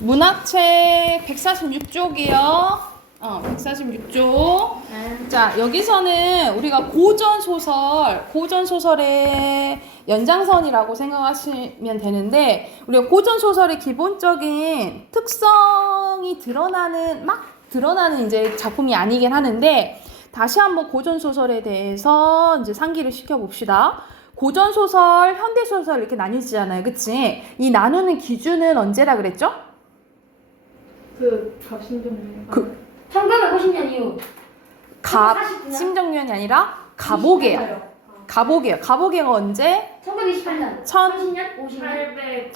문학책 146쪽이요. 146쪽. 자, 여기서는 우리가 고전소설의 연장선이라고 생각하시면 되는데, 우리가 고전소설의 기본적인 특성이 드러나는 이제 작품이 아니긴 하는데, 다시 한번 고전소설에 대해서 이제 상기를 시켜봅시다. 고전소설, 현대소설 이렇게 나뉘지잖아요. 그치? 이 나누는 기준은 언제라 그랬죠? 갑신정년. 1950년 이후. 갑신정년이 아니라 가보게요. 가보게가 언제? 1928년. 30년? 50년?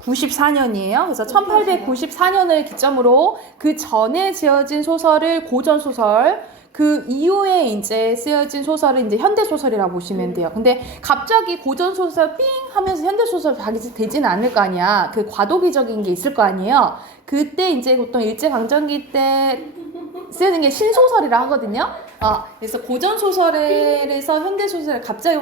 1894년이에요. 그래서 1894년을 기점으로 그 전에 지어진 소설을 고전소설, 그 이후에 이제 쓰여진 소설을 이제 현대소설이라고 보시면 돼요. 근데 갑자기 고전소설 삥 하면서 현대소설 되지는 않을 거 아니야. 그 과도기적인 게 있을 거 아니에요. 그때 이제 보통 일제강점기 때 쓰여진 게 신소설이라 하거든요. 그래서 고전소설에서 현대소설을 갑자기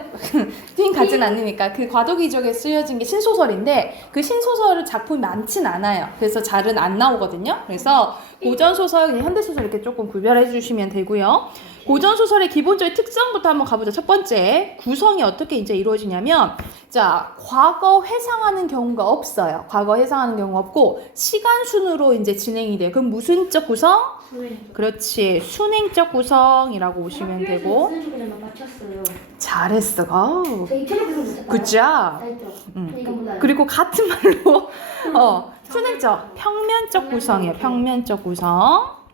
삥 가진 않으니까 그 과도기적에 쓰여진 게 신소설인데, 그 신소설은 작품이 많진 않아요. 그래서 잘은 안 나오거든요. 그래서 고전소설, 현대소설 이렇게 조금 구별해 주시면 되고요. 고전소설의 기본적인 특성부터 한번 가보죠. 첫 번째, 구성이 어떻게 이제 이루어지냐면, 자, 과거 회상하는 경우가 없어요. 과거 회상하는 경우가 없고, 시간 순으로 이제 진행이 돼요. 그럼 무슨적 구성? 그렇지. 순행적 구성이라고 보시면 되고. 맞췄어요. 잘했어. 저희 편집부터 굿자. 그리고 같은 말로 순행적, 평면적 구성이에요. 평면적 구성.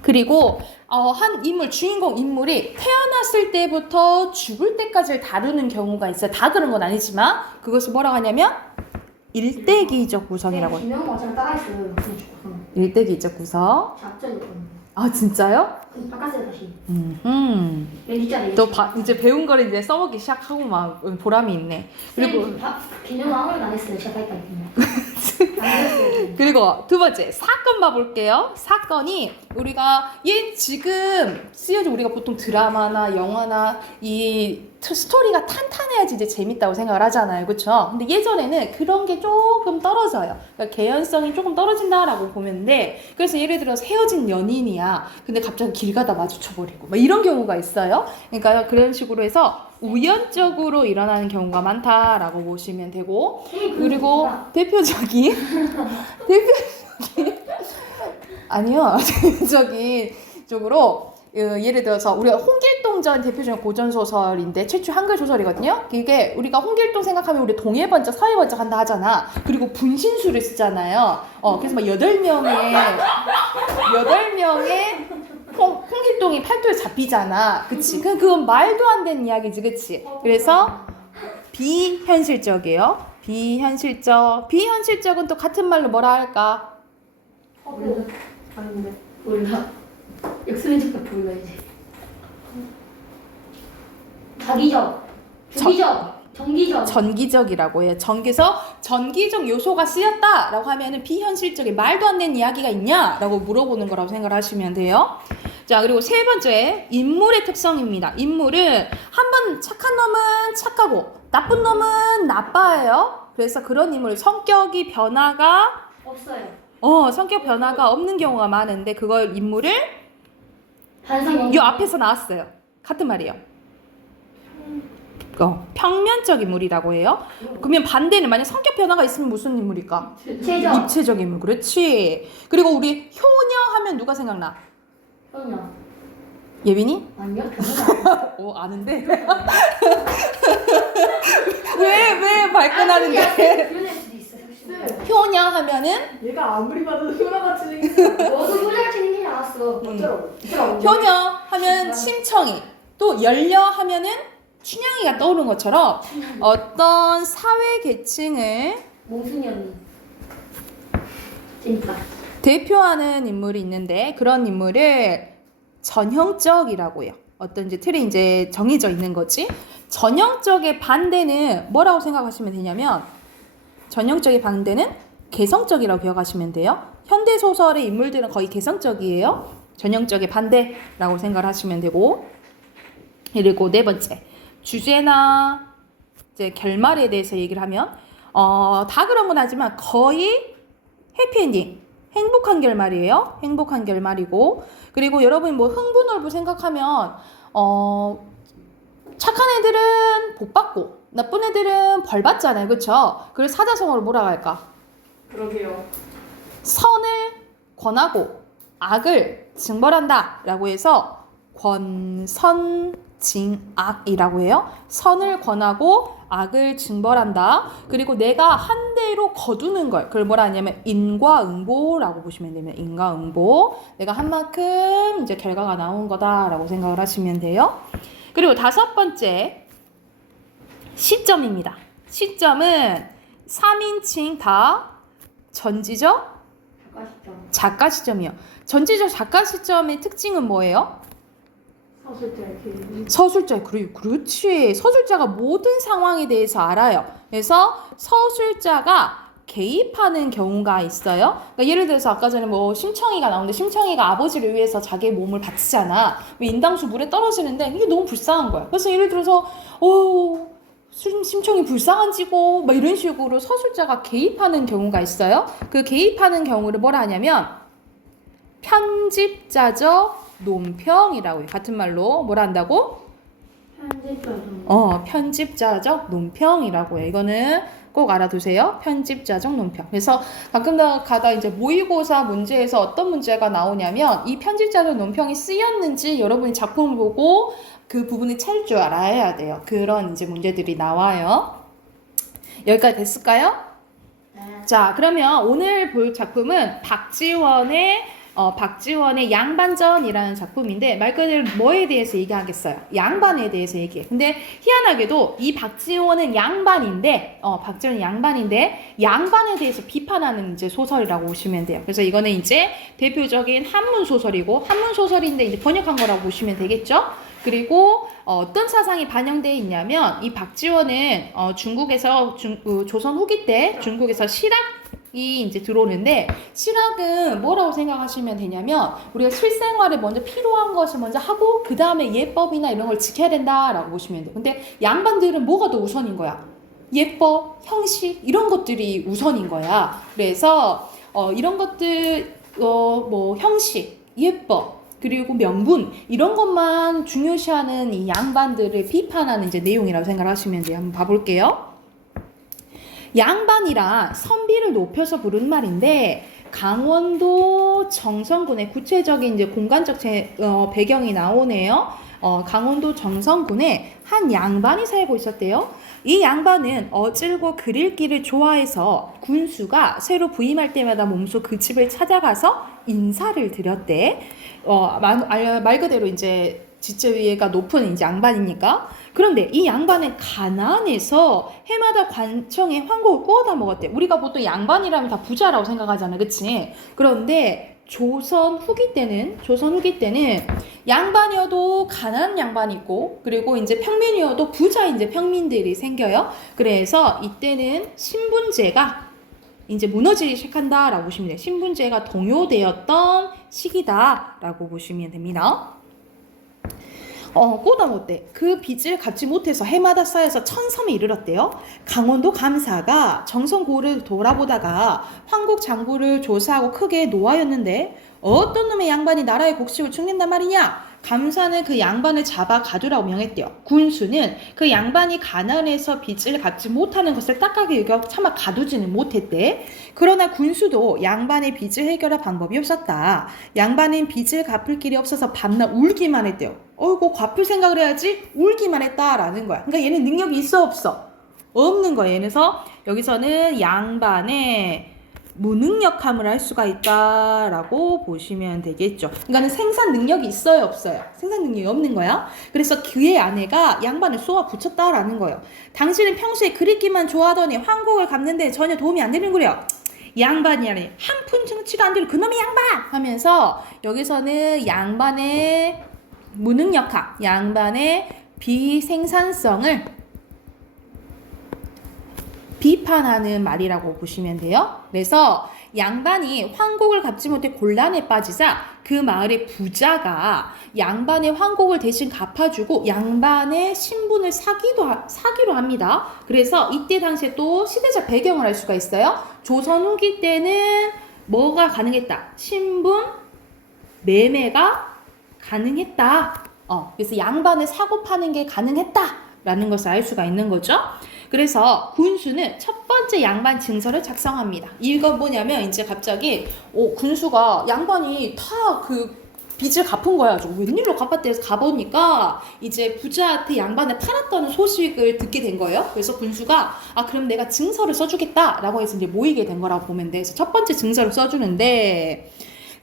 그리고 한 인물, 주인공 인물이 태어났을 때부터 죽을 때까지 다루는 경우가 있어요. 다 그런 건 아니지만 그것을 뭐라고 하냐면 일대기적 구성이라고. 김영호 맞아요. 따라했어요. 일대기적 구성. 작전이거든요. 아, 진짜요? 바꿨어요 다시. 또 이제 배운 거를 이제 써먹기 시작하고 막 보람이 있네. 그리고 김영호 아무 말도 안 했어요. 시작할 때. 그리고 두 번째, 사건 봐볼게요. 사건이 우리가 지금 쓰여진, 우리가 보통 드라마나 영화나 이 스토리가 탄탄해야지 이제 재밌다고 생각을 하잖아요. 그쵸? 근데 예전에는 그런 게 조금 떨어져요. 그러니까 개연성이 조금 떨어진다라고 보면 돼. 그래서 예를 들어서 헤어진 연인이야. 근데 갑자기 길 가다 마주쳐버리고 막 이런 경우가 있어요. 그러니까 그런 식으로 해서 우연적으로 일어나는 경우가 많다라고 보시면 되고, 그리고 대표적인 아니요, 대표적인 쪽으로 예를 들어서 우리가 홍길동전 대표적인 고전소설인데 최초 한글 소설이거든요. 이게 우리가 홍길동 생각하면 우리 동해번쩍 서해번쩍 한다 하잖아. 그리고 분신술을 쓰잖아요. 그래서 막 8명의 홍길동이 팔도에 잡히잖아. 그치? 그건 말도 안 되는 이야기지. 그치? 그래서 비현실적이에요. 비현실적은 또 같은 말로 뭐라 할까? 몰라. 역수면적도 몰라 이제. 자기적, 주기적, 정기적. 전기적이라고 해요. 전기적 요소가 쓰였다라고 하면은 비현실적인 말도 안 되는 이야기가 있냐라고 물어보는 거라고 생각을 하시면 돼요. 자, 그리고 세 번째, 인물의 특성입니다. 인물은 한번 착한 놈은 착하고 나쁜 놈은 나빠요. 그래서 그런 인물 성격이 변화가 없어요. 성격 변화가 없는 경우가 많은데, 그걸 인물을 반성. 요 앞에서 나왔어요. 같은 말이에요. 평면적 인물이라고 해요. 그러면 반대는 만약 성격 변화가 있으면 무슨 인물일까? 입체적 인물. 그렇지. 그리고 우리 효녀 하면 누가 생각나? 효녀. 예빈이? 아니요. 변호사. 아는데. 왜 발끈하는데? 그런 수도 있어. 효녀 하면은 얘가 아무리 봐도 효나같이 생겼어. 너도 효녀같이 생기지 않았어. 어쩌라고? 효녀 하면 심청이, 또 열녀 하면은 춘향이가 떠오르는 것처럼 어떤 사회 계층을 몽순이 언니. 재밌다. 대표하는 인물이 있는데, 그런 인물을 전형적이라고 해요. 어떤 이제 틀이 이제 정해져 있는 거지. 전형적의 반대는 뭐라고 생각하시면 되냐면, 전형적의 반대는 개성적이라고 기억하시면 돼요. 현대소설의 인물들은 거의 개성적이에요. 전형적의 반대라고 생각을 하시면 되고, 그리고 네 번째, 주제나 이제 결말에 대해서 얘기를 하면 다 그런 건 하지만 거의 해피엔딩. 행복한 결말이에요. 행복한 결말이고. 그리고 여러분 뭐 흥분을부 생각하면, 착한 애들은 복 받고, 나쁜 애들은 벌 받잖아요. 그쵸? 그래서 사자성어로 뭐라고 할까? 그러게요. 선을 권하고, 악을 징벌한다. 라고 해서, 권선징악이라고 해요. 선을 권하고, 악을 징벌한다. 그리고 내가 한 대로 거두는 걸, 그걸 뭐라 하냐면 인과응보라고 보시면 되면 인과응보. 내가 한 만큼 이제 결과가 나온 거다라고 생각을 하시면 돼요. 그리고 5번째 시점입니다. 시점은 3인칭 다 전지적 작가 시점. 작가 시점이요. 전지적 작가 시점의 특징은 뭐예요? 서술자 이렇게. 서술자, 그렇지. 서술자가 모든 상황에 대해서 알아요. 그래서 서술자가 개입하는 경우가 있어요. 그러니까 예를 들어서 아까 전에 뭐 심청이가 나오는데 심청이가 아버지를 위해서 자기의 몸을 바치잖아. 인당수 물에 떨어지는데 이게 너무 불쌍한 거야. 그래서 예를 들어서 심청이 불쌍한지고 막 이런 식으로 서술자가 개입하는 경우가 있어요. 그 개입하는 경우를 뭐라 하냐면 편집자적 논평이라고 해요. 같은 말로 뭐라 한다고? 편집자적 논평이라고 해요. 이거는 꼭 알아두세요. 편집자적 논평. 그래서 가끔 가다 이제 모의고사 문제에서 어떤 문제가 나오냐면 이 편집자적 논평이 쓰였는지 여러분이 작품을 보고 그 부분을 찾을 줄 알아야 돼요. 그런 이제 문제들이 나와요. 여기까지 됐을까요? 네. 자, 그러면 오늘 볼 작품은 박지원의 양반전이라는 작품인데 말 그대로 뭐에 대해서 얘기하겠어요? 양반에 대해서 얘기해. 근데 희한하게도 이 박지원은 양반인데 양반에 대해서 비판하는 이제 소설이라고 보시면 돼요. 그래서 이거는 이제 대표적인 한문 소설이고 한문 소설인데 이제 번역한 거라고 보시면 되겠죠? 그리고 어떤 사상이 반영되어 있냐면 이 박지원은 중국에서 조선 후기 때 중국에서 실학이 이제 들어오는데 실학은 뭐라고 생각하시면 되냐면 우리가 실생활에 먼저 필요한 것을 먼저 하고 그 다음에 예법이나 이런 걸 지켜야 된다라고 보시면 돼요. 근데 양반들은 뭐가 더 우선인 거야? 예법, 형식 이런 것들이 우선인 거야. 그래서 이런 것들 뭐 형식, 예법 그리고 명분 이런 것만 중요시하는 이 양반들을 비판하는 이제 내용이라고 생각하시면 돼요. 한번 봐볼게요. 양반이라 선비를 높여서 부르는 말인데 강원도 정선군의 구체적인 이제 공간적 배경이 나오네요. 강원도 정선군에 한 양반이 살고 있었대요. 이 양반은 어질고 글읽기를 좋아해서 군수가 새로 부임할 때마다 몸소 그 집을 찾아가서 인사를 드렸대. 말 그대로 이제 지체위가 높은 이제 양반이니까. 그런데 이 양반은 가난해서 해마다 관청에 황곡을 구워다 먹었대. 우리가 보통 양반이라면 다 부자라고 생각하잖아, 그치? 그런데 조선 후기 때는 양반이어도 가난한 양반이 있고 그리고 이제 평민이어도 부자 이제 평민들이 생겨요. 그래서 이때는 신분제가 이제 무너지기 시작한다라고 보시면 돼요. 신분제가 동요되었던 시기다라고 보시면 됩니다. 꼬다못대 그 빚을 갚지 못해서 해마다 쌓여서 천섬에 이르렀대요. 강원도 감사가 정선고를 돌아보다가 황국 장부를 조사하고 크게 노하였는데 어떤 놈의 양반이 나라의 곡식을 죽는단 말이냐? 감사는 그 양반을 잡아 가두라고 명했대요. 군수는 그 양반이 가난해서 빚을 갚지 못하는 것을 딱하게 여겨 차마 가두지는 못했대. 그러나 군수도 양반의 빚을 해결할 방법이 없었다. 양반은 빚을 갚을 길이 없어서 밤낮 울기만 했대요. 어이구 갚을 생각을 해야지 울기만 했다라는 거야. 그러니까 얘는 능력이 있어 없어? 없는 거예요. 그래서 여기서는 양반의 무능력함을 할 수가 있다라고 보시면 되겠죠. 그러니까 생산 능력이 있어요, 없어요? 생산 능력이 없는 거야. 그래서 그의 아내가 양반을 쏘아 붙였다라는 거예요. 당신은 평소에 그리기만 좋아하더니 황곡을 갚는데 전혀 도움이 안 되는 거래요. 양반이 아니 한 푼 정치도 안 되는 그놈의 양반 하면서 여기서는 양반의 무능력함, 양반의 비생산성을 비판하는 말이라고 보시면 돼요. 그래서 양반이 황곡을 갚지 못해 곤란에 빠지자 그 마을의 부자가 양반의 황곡을 대신 갚아주고 양반의 신분을 사기로 합니다. 그래서 이때 당시에 또 시대적 배경을 알 수가 있어요. 조선 후기 때는 뭐가 가능했다? 신분 매매가 가능했다. 그래서 양반을 사고 파는 게 가능했다라는 것을 알 수가 있는 거죠. 그래서 군수는 첫 번째 양반 증서를 작성합니다. 이건 뭐냐면 이제 갑자기 군수가 양반이 다 그 빚을 갚은 거야. 웬일로 갚았대 해서 가보니까 이제 부자한테 양반을 팔았다는 소식을 듣게 된 거예요. 그래서 군수가 그럼 내가 증서를 써주겠다라고 해서 이제 모이게 된 거라고 보면 돼. 그래서 첫 번째 증서를 써주는데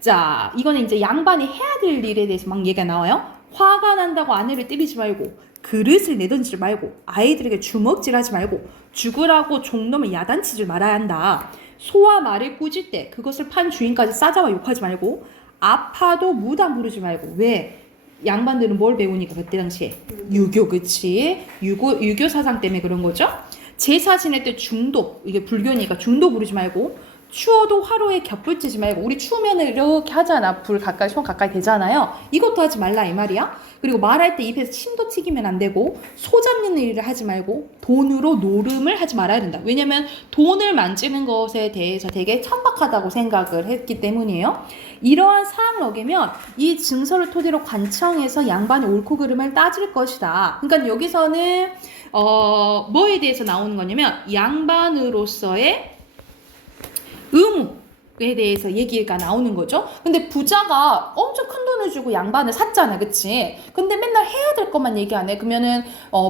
자, 이거는 이제 양반이 해야 될 일에 대해서 막 얘기가 나와요. 화가 난다고 아내를 때리지 말고, 그릇을 내던지지 말고, 아이들에게 주먹질하지 말고, 죽으라고 종놈을 야단치지 말아야 한다. 소와 말을 꾸질 때 그것을 판 주인까지 싸잡아 욕하지 말고, 아파도 무당 부르지 말고. 왜? 양반들은 뭘 배우니까 그때 당시에? 유교, 그치? 유교 사상 때문에 그런 거죠. 제사 지낼 때 중도, 이게 불교니까 중도 부르지 말고, 추워도 화로에 겹불 찌지 말고. 우리 추우면 이렇게 하잖아. 불 가까이, 손 가까이 대잖아요. 이것도 하지 말라 이 말이야. 그리고 말할 때 입에서 침도 튀기면 안 되고, 소 잡는 일을 하지 말고, 돈으로 노름을 하지 말아야 된다. 왜냐면 돈을 만지는 것에 대해서 되게 천박하다고 생각을 했기 때문이에요. 이러한 사항을 어기면 이 증서를 토대로 관청에서 양반의 옳고 그름을 따질 것이다. 그러니까 여기서는 뭐에 대해서 나오는 거냐면 양반으로서의 의무에 대해서 얘기가 나오는 거죠. 근데 부자가 엄청 큰 돈을 주고 양반을 샀잖아, 그치? 근데 맨날 해야 될 것만 얘기 안 해. 그러면은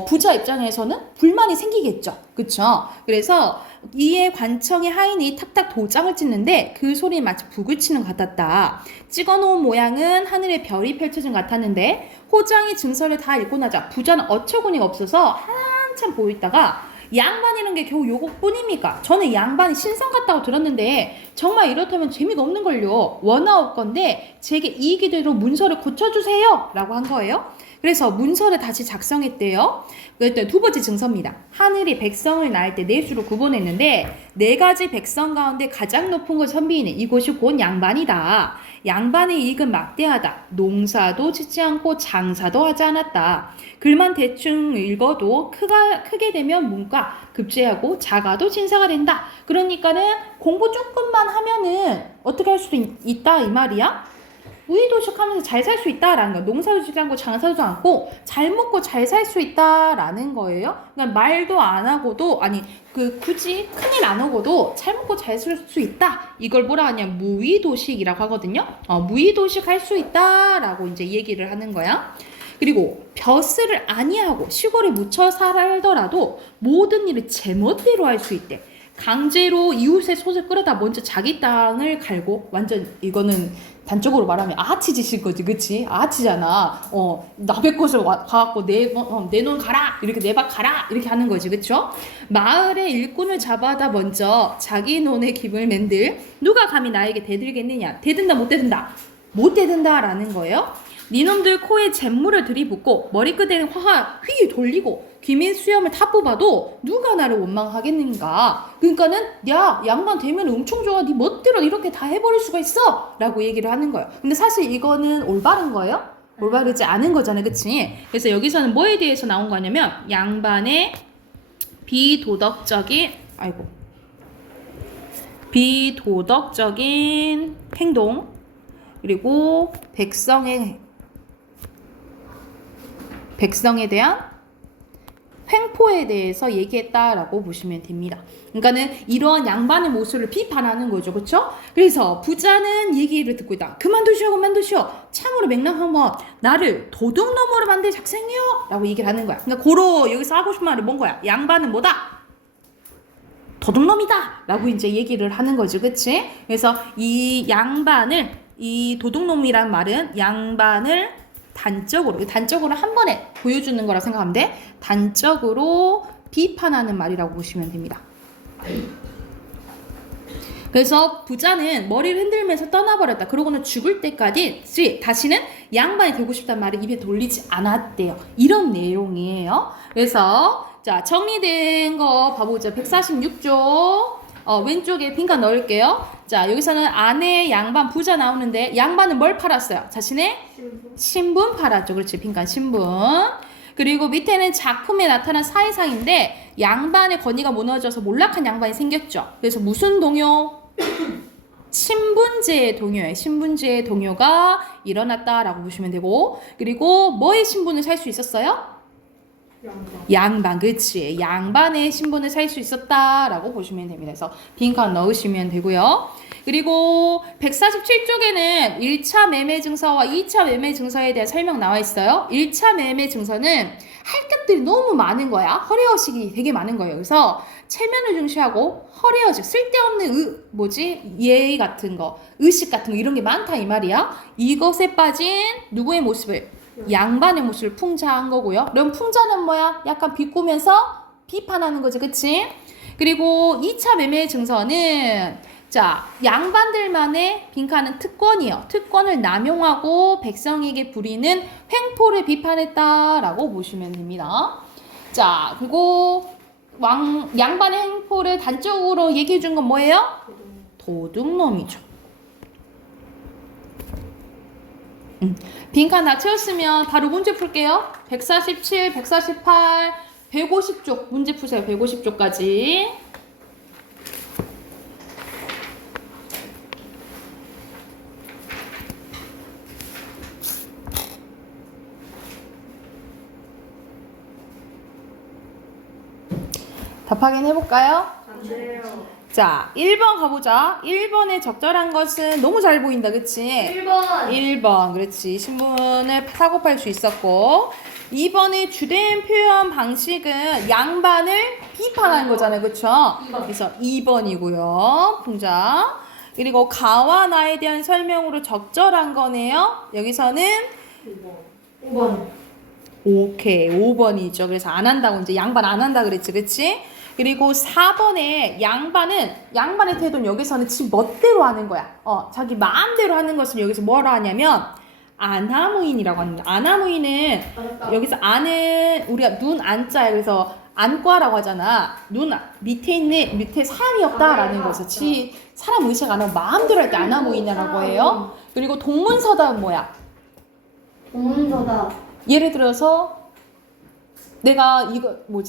부자 입장에서는 불만이 생기겠죠, 그쵸? 그래서 이에 관청의 하인이 탁탁 도장을 찍는데 그 소리는 마치 북을 치는 것 같았다. 찍어놓은 모양은 하늘에 별이 펼쳐진 것 같았는데 호장이 증서를 다 읽고 나자 부자는 어처구니가 없어서 한참 보이다가 양반이라는 게 겨우 요것뿐입니까? 저는 양반이 신상 같다고 들었는데 정말 이렇다면 재미가 없는걸요. 원하옵건데 제게 이익이 되도록 문서를 고쳐주세요 라고 한 거예요. 그래서 문서를 다시 작성했대요. 그때 두 번째 증서입니다. 하늘이 백성을 낳을 때 네 수로 구분했는데 네 가지 백성 가운데 가장 높은 것 선비이네. 이곳이 곧 양반이다. 양반의 이익은 막대하다. 농사도 짓지 않고 장사도 하지 않았다. 글만 대충 읽어도 크게 되면 문과 급제하고 작아도 진사가 된다. 그러니까는 공부 조금만 하면은 어떻게 할 수도 있다 이 말이야. 우이도식 하면서 잘 살 수 있다라는 거예요. 농사도 짓지 않고 장사도 않고 잘 먹고 잘 살 수 있다라는 거예요. 그러니까 말도 안 하고도 굳이 큰일 안 하고도 잘 먹고 잘 살 수 있다. 이걸 뭐라 하냐 무의도식이라고 하거든요. 무의도식 할 수 있다라고 이제 얘기를 하는 거야. 그리고 벼슬을 아니하고 시골에 묻혀 살더라도 모든 일을 제멋대로 할 수 있대. 강제로 이웃의 솥을 끌어다 먼저 자기 땅을 갈고 완전 이거는 단적으로 말하면 아하치 짓인 거지, 그치? 아하치잖아. 남의 것을 가갖고 내 논 가라 이렇게 내 밭 가라 이렇게 하는 거지, 그쵸? 마을의 일꾼을 잡아다 먼저 자기 논에 기분을 맨들 누가 감히 나에게 대들겠느냐? 대든다 못 대든다? 못 대든다라는 거예요. 니놈들 코에 잿물을 들이붓고 머리끝에는 화가 휘 돌리고 귀밑 수염을 다 뽑아도 누가 나를 원망하겠는가. 그러니까는 야 양반 되면 엄청 좋아, 네 멋대로 이렇게 다 해버릴 수가 있어 라고 얘기를 하는 거예요. 근데 사실 이거는 올바른 거예요? 올바르지 않은 거잖아요, 그치? 그래서 여기서는 뭐에 대해서 나온 거냐면 양반의 비도덕적인 행동 그리고 백성에 대한 횡포에 대해서 얘기했다라고 보시면 됩니다. 그러니까는 이러한 양반의 모습을 비판하는 거죠, 그렇죠? 그래서 부자는 얘기를 듣고 있다. 그만두시오. 참으로 맥락한번 나를 도둑놈으로 만들 작생이요 라고 얘기를 하는 거야. 그러니까 고로 여기서 하고 싶은 말은 뭔 거야? 양반은 뭐다? 도둑놈이다 라고 이제 얘기를 하는 거죠, 그치? 그래서 이 도둑놈이란 말은 양반을 단적으로 한 번에 보여주는 거라 생각하면 돼. 단적으로 비판하는 말이라고 보시면 됩니다. 그래서 부자는 머리를 흔들면서 떠나버렸다. 그러고는 죽을 때까지 다시는 양반이 되고 싶단 말을 입에 돌리지 않았대요. 이런 내용이에요. 그래서 자, 정리된 거 봐보죠. 146쪽. 왼쪽에 빈칸 넣을게요. 자, 여기서는 아내 양반 부자 나오는데 양반은 뭘 팔았어요? 자신의 신분 팔았죠. 그렇지. 빈칸 신분. 그리고 밑에는 작품에 나타난 사회상인데 양반의 권위가 무너져서 몰락한 양반이 생겼죠. 그래서 무슨 동요? 신분제의 동요예요. 신분제의 동요가 일어났다라고 보시면 되고, 그리고 뭐의 신분을 살 수 있었어요? 양반, 그치. 양반의 신분을 살 수 있었다라고 보시면 됩니다. 그래서 빈칸 넣으시면 되고요. 그리고 147쪽에는 1차 매매 증서와 2차 매매 증서에 대한 설명 나와 있어요. 1차 매매 증서는 할 것들이 너무 많은 거야. 허례허식이 되게 많은 거예요. 그래서 체면을 중시하고 허례허식, 쓸데없는 예의 같은 거, 의식 같은 거 이런 게 많다 이 말이야. 이것에 빠진 누구의 모습을? 양반의 모습을 풍자한 거고요. 그럼 풍자는 뭐야? 약간 비꼬면서 비판하는 거지, 그치? 그리고 2차 매매 증서는 자, 양반들만의 빈칸은 특권이요. 특권을 남용하고 백성에게 부리는 횡포를 비판했다라고 보시면 됩니다. 자, 그리고 양반의 횡포를 단적으로 얘기해 준 건 뭐예요? 도둑놈이죠. 빈칸 다 채웠으면 바로 문제 풀게요. 147, 148, 150쪽 문제 푸세요. 150쪽까지. 답 확인해볼까요? 안 돼요. 자, 1번 가보자. 1번에 적절한 것은 너무 잘 보인다, 그치? 1번. 1번, 그렇지. 신분을 사고 팔 수 있었고. 2번의 주된 표현 방식은 양반을 비판하는 거잖아요, 그쵸? 2번. 그래서 2번이고요. 풍자. 그리고 가와 나에 대한 설명으로 적절한 거네요. 여기서는 5번. 오케이, 5번이죠. 그래서 안 한다고, 이제 양반 안 한다 그랬지, 그치? 그리고 4번에 양반의 태도는 여기서는 지 멋대로 하는 거야. 자기 마음대로 하는 것을 여기서 뭐라 하냐면, 안하무인이라고 합니다. 안하무인은 맞았다. 여기서 안은 우리가 눈 안자야. 그래서 안과라고 하잖아. 밑에 사람이 없다라는 거죠. 사람 의식 안 하고 마음대로 할 때 안하무인이라고 해요. 그리고 동문서답은 뭐야? 동문서다. 예를 들어서 내가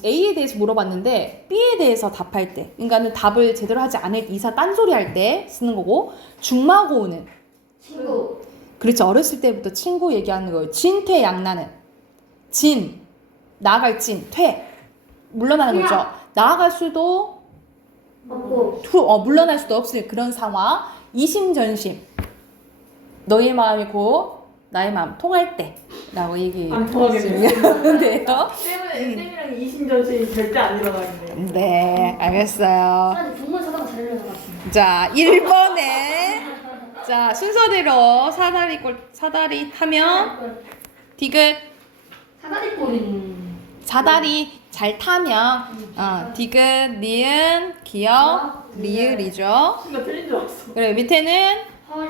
A에 대해서 물어봤는데 B에 대해서 답할 때, 그러니까는 답을 제대로 하지 않을 때, 이사 딴소리 할 때 쓰는 거고, 중마고우는 친구. 그렇지, 어렸을 때부터 친구 얘기하는 거예요. 진퇴양나는 나아갈 퇴 물러나는 거죠. 나아갈 수도 없고. 물러날 수도 없을 그런 상황. 이심전심, 너의 마음이 곧 나의 마음 통할 때라고 안 얘기하시면 통하겠네요. 돼요. 쌤이랑 이심전심이 절대 안 일어나겠네요. 네, 알겠어요. 사실 동문서다가 잘 일어난 것 같습니다. 자, 1번에 자, 순서대로 사다리 타면 디귿, 사다리 잘 타면 디귿, 니은, 기역, 리을이죠. 순간 틀린 줄 알았어. 그래, 밑에는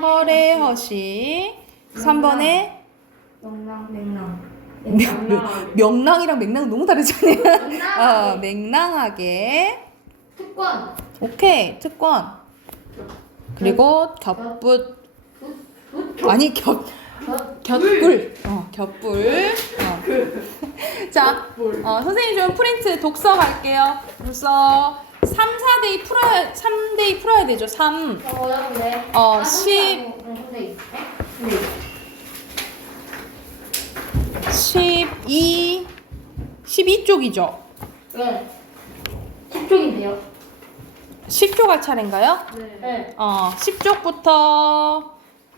허례허시. 3번에 명랑이랑 맹랑 너무 다르잖아요. 맹랑하게. 특권. 오케이, 특권. 그리고 겹붓. 아니, 겹불. get불. 자, 선생님 좀 프린트 독서 갈게요. 독서 3대이 풀어야 되죠. 3. 10. 12쪽이죠. 네. 10쪽인데요. 10쪽 할 차례인가요? 네. 10쪽부터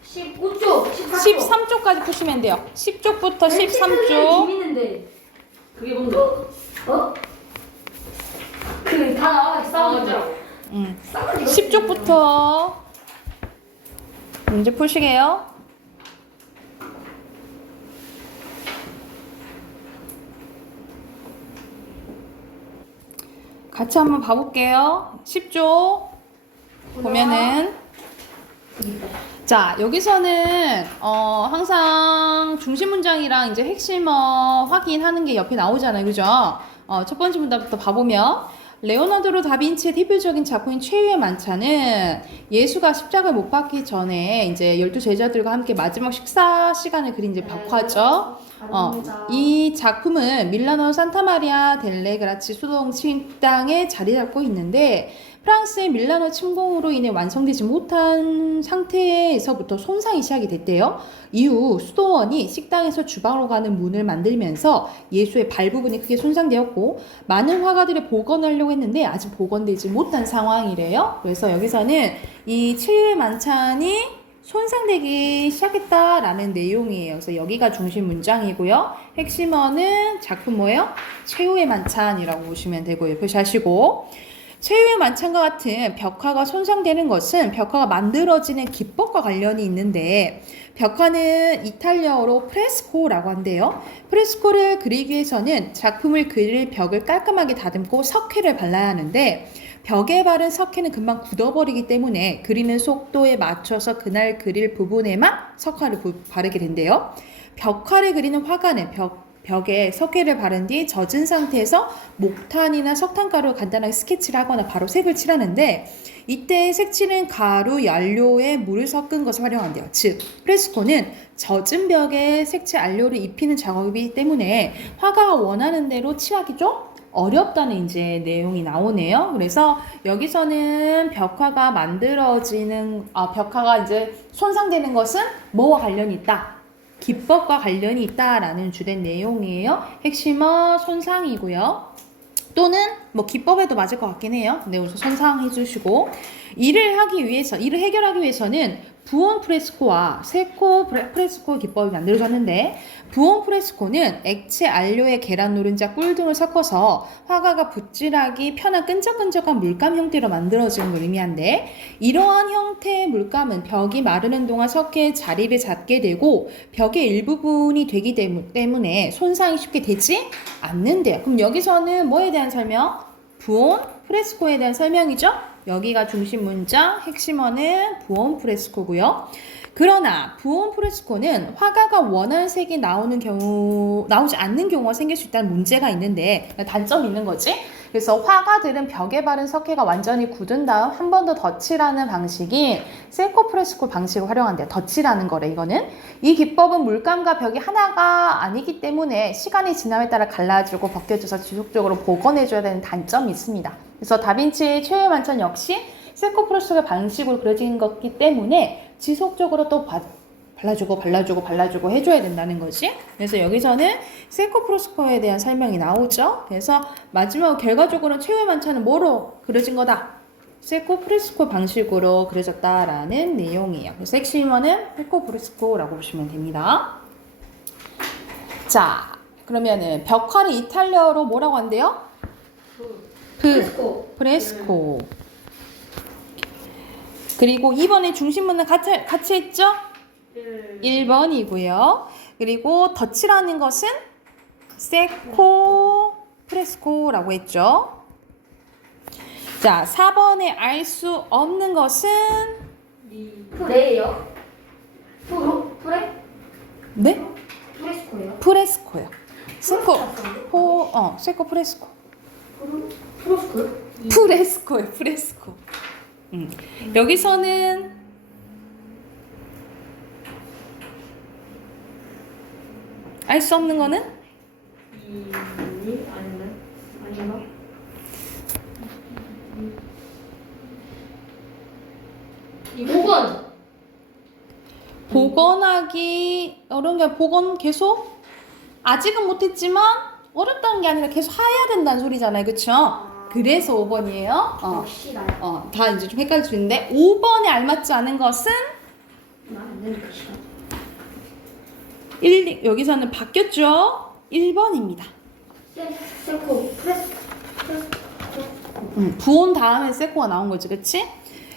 15쪽. 13쪽까지 푸시면 돼요. 10쪽부터 13쪽. 재밌는데. 그게 뭔가? 그 다 나와서 싸우는 거. 어쩌라고? 10쪽부터 문제 푸시게요. 같이 한번 봐볼게요. 10쪽 보면은 자, 여기서는 항상 중심 문장이랑 이제 핵심어 확인하는 게 옆에 나오잖아요. 그죠? 첫 번째 문단부터 봐보면 레오나르도 다빈치의 대표적인 작품인 최후의 만찬은 예수가 십자가를 못 박기 전에 이제 12제자들과 함께 마지막 식사 시간을 그린 이제 벽화죠. 이 작품은 밀라노 산타마리아 델레 그라치 수동 식당에 자리 잡고 있는데 프랑스의 밀라노 침공으로 인해 완성되지 못한 상태에서부터 손상이 시작이 됐대요. 이후 수도원이 식당에서 주방으로 가는 문을 만들면서 예수의 발 부분이 크게 손상되었고 많은 화가들이 복원하려고 했는데 아직 복원되지 못한 상황이래요. 그래서 여기서는 이 최후의 만찬이 손상되기 시작했다라는 내용이에요. 그래서 여기가 중심 문장이고요. 핵심어는 작품 뭐예요? 최후의 만찬이라고 보시면 되고요. 표시하시고 최후의 만찬과 같은 벽화가 손상되는 것은 벽화가 만들어지는 기법과 관련이 있는데 벽화는 이탈리아어로 프레스코라고 한대요. 프레스코를 그리기 위해서는 작품을 그릴 벽을 깔끔하게 다듬고 석회를 발라야 하는데 벽에 바른 석회는 금방 굳어버리기 때문에 그리는 속도에 맞춰서 그날 그릴 부분에만 석화를 바르게 된대요. 벽화를 그리는 화가는 벽에 석회를 바른 뒤 젖은 상태에서 목탄이나 석탄가루로 간단하게 스케치를 하거나 바로 색을 칠하는데 이때 색칠은 가루, 연료에 물을 섞은 것을 활용한대요. 즉 프레스코는 젖은 벽에 색칠 연료를 입히는 작업이기 때문에 화가가 원하는 대로 칠하기 좀 어렵다는 이제 내용이 나오네요. 그래서 여기서는 벽화가 벽화가 이제 손상되는 것은 뭐와 관련이 있다? 기법과 관련이 있다라는 주된 내용이에요. 핵심어 손상이고요. 또는 뭐 기법에도 맞을 것 같긴 해요. 근데 우선 손상해 주시고 이를 해결하기 위해서는 부온 프레스코와 세코 프레스코 기법이 만들어졌는데 부온 프레스코는 액체 안료에 계란 노른자 꿀 등을 섞어서 화가가 붓질하기 편한 끈적끈적한 물감 형태로 만들어지는 걸 의미한데 이러한 형태의 물감은 벽이 마르는 동안 석회의 자리를 잡게 되고 벽의 일부분이 되기 때문에 손상이 쉽게 되지 않는데요. 그럼 여기서는 뭐에 대한 설명? 부온 프레스코에 대한 설명이죠. 여기가 중심 문장, 핵심어는 부온 프레스코고요. 그러나 부온 프레스코는 화가가 원하는 색이 나오지 않는 경우가 생길 수 있다는 문제가 있는데 단점이 있는 거지. 그래서 화가들은 벽에 바른 석회가 완전히 굳은 다음 한 번 더 덧칠하는 방식인 세코 프레스코 방식을 활용한대요. 덧칠하는 거래 이거는. 이 기법은 물감과 벽이 하나가 아니기 때문에 시간이 지남에 따라 갈라지고 벗겨져서 지속적으로 복원해줘야 되는 단점이 있습니다. 그래서 다빈치의 최후의 만찬 역시 세코 프레스코 방식으로 그려진 것이기 때문에 지속적으로 또 발라주고 해줘야 된다는 거지. 그래서 여기서는 세코 프레스코에 대한 설명이 나오죠. 그래서 마지막 결과적으로 최후의 만찬은 뭐로 그려진 거다? 세코 프레스코 방식으로 그려졌다라는 내용이에요. 그래서 핵심어는 세코 프레스코라고 보시면 됩니다. 자, 그러면은 벽화를 이탈리아어로 뭐라고 한대요? 프레스코. 그리고 2번에 중심문은 같이 했죠? 1번이고요. 그리고 덧칠하는 것은 세코 프레스코라고 했죠. 자, 4번에 알 수 없는 것은 프레예요. 프레? 네? 프레스코예요. 프레스코요. 세코 프레스코. 프레스코요? 프레스코. 여기서는 알 수 없는 거는? 아니나? 복원하기 어려운 게 복원 계속? 아직은 못했지만 어렵다는 게 아니라 계속 해야 된다는 소리잖아요. 그쵸? 그래서 5번이에요. 역시 나요. 다 이제 좀 헷갈릴 수 있는데 5번에 알맞지 않은 것은 안 되니까 시간. 여기서는 바뀌었죠? 1번입니다. 세코 프레스코. 부온 다음에 세코가 나온 거지, 그치?